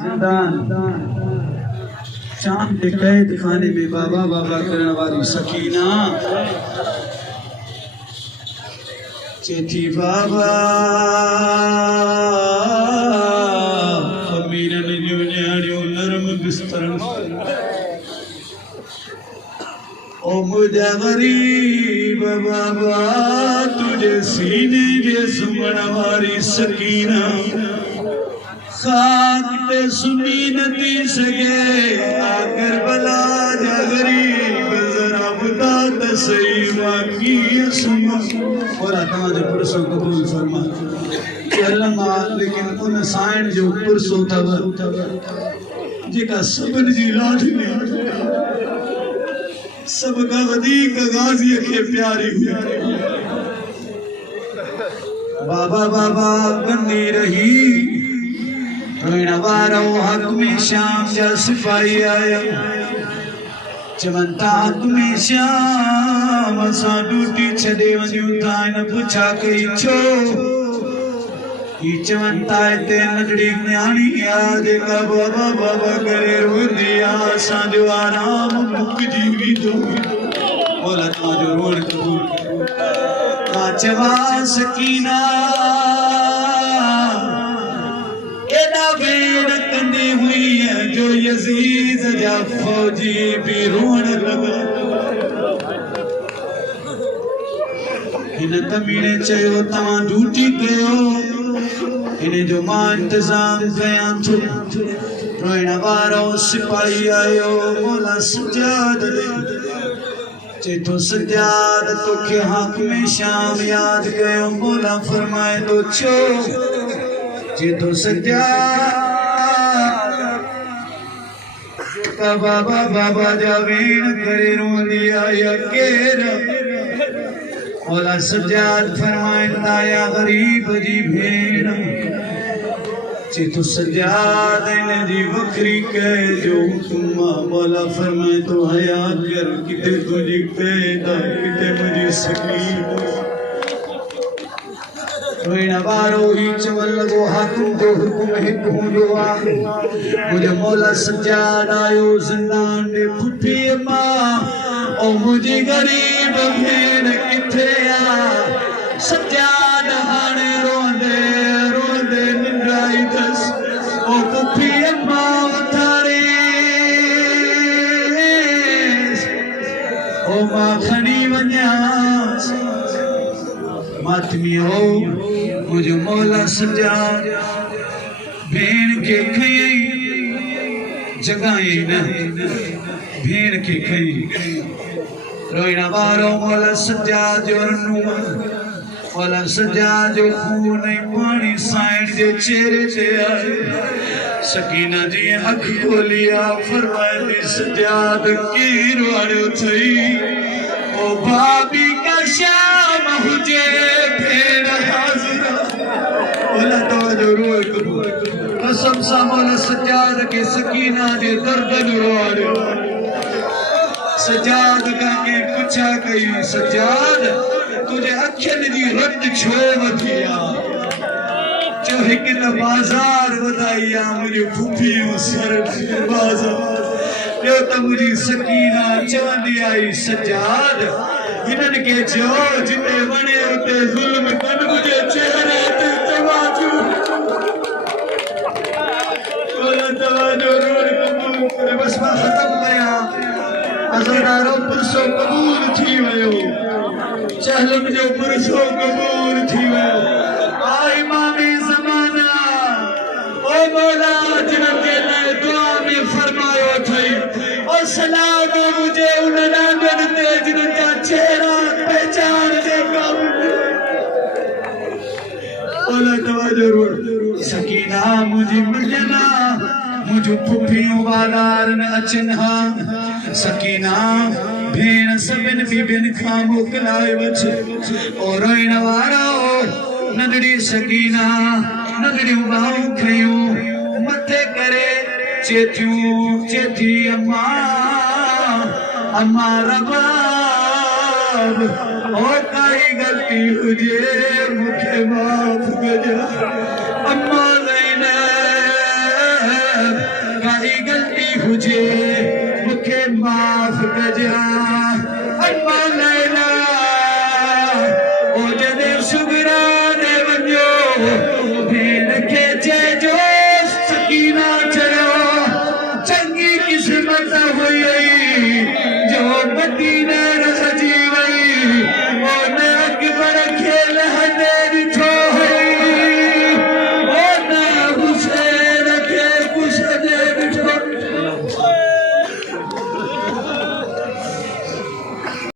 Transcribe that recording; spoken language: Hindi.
जिंदान शाम के कैद खाने में बाबा बाबा करने वाली सकीना चेती बाबा अमीरन न्याणियों नरम बिस्तर ओ मुझे गरीब बाबा तुझे सीने के सुमण वाली सकीना खाक ते सुनी न थी सके आकर बला जा गरीब जरा बता त सही वाकी सुमा बोला तमाजे पुरसों कबूल फरमा अल्लाह लेकिन उन साइण जो पुरसों तव जेका सबन जी लाठी ने सब का वधीक गाजी के प्यारी हुई बाबा बाबा गन्नी रही रोइण वारो हक में शाम जा सिपाही आया चवंता हक में शाम असां ड्यूटी छॾे वञूं था न पुछा कई छो ही चवंता हिते नंढड़ी न्याणी आहे जेका बाबा बाबा करे रोंदी आहे असांजो आराम मुकिजी वेंदो बोला तव्हांजो रोअण क़बूल मां चवां सकीना कंदी हुई है जो यजीद जा फौजी भी रोण लगा इन कमीने चयो तव्हां ड्यूटी कयो इन जो मां इंतजाम कयां थो रोइण वारो सिपाही आयो मौला सजाद चे तो सजाद तोखे हक में शाम याद कयो मौला फरमाए तो छो चे तो सजाद बाबा बाबा जावेन करे रोंदी आया केरा मौला सजाद फरमाइंदा या गरीब जी भेण चे तो सजाद इन जी वखरी कह जो हुक्म मौला फरमाए तो हया कर किते तुझी पैदा किते मुझी सकीन रोइण वारो ही चवण लॻो हाकिम जो हुकुम हिकु हूंदो आहे मुंहिंजो मौला सजाद आयो ज़िंदान ॾे पुठीअ मां ओ मुंहिंजी गरीब भेण किथे आहे सजाद हाणे रोंदे रोंदे निंड आई अथसि ओ पुठीअ मां उथारीसि ओ मां खणी वञासि मातमी हो मुझे मौला सजाद भेण के खई जगाई न भेण के खई रोइण वारो मौला सजाद जो रनुमा मौला सजाद जो खून ऐं पाणी साइण जे चेहरे ते आयो सकीना जी अख खोली आहे फरमाईंदी सजाद कीर वारियो थई ओ भाभी का शाम हुजे भेण हाज़िरा बोला तव्हांजो रोए कबूल कसम सां मौला सजाद के सकीना जे दर्दन रोआरियो सजाद खां कंहिं पुछा कई सजाद तुंहिंजे अखियुनि जी रत छो वधी आहे चयो हिकु त बाज़ार वधाई आहे मुंहिंजो फुफियूं सर बाज़ार ॿियो त मुंहिंजी सकीना चवंदी आई सजाद हिननि खे चयो जिते वणे उते ज़ुल्म कनि मुंहिंजे चेहरे ते तवाजो तवाजो रोड कबूल करे बस मां ख़तम कयां अज़रदारो पुरसो कबूल थी वियो चहलम जो पुरसो कबूल थी वियो आई मामी ज़माना ओ मौला जिन्हनि जे लाइ दुआ में फरमायो अथई ओ सलाम मुझे उन नांगनि ते जिन्हनि जा चेहरा पहचान जे क़ाबिल बोला तवाजो रोड सकीना मुझी मिलना मुझो फुफियूं वालार न अचनि हा सकीना भेण सभिनि बीबियुनि खां मोकिलाए वछ ओ रोइण वारो नंढड़ी सकीना नंढड़ियूं ॿाहूं खयूं मथे करे चेथी अम्मा अम्मा रबाब ओ काई गलती हुजे मूंखे माफ़ कजो अम्मा ज़ैनब काई गलती हुजे मुखे माफ कजा।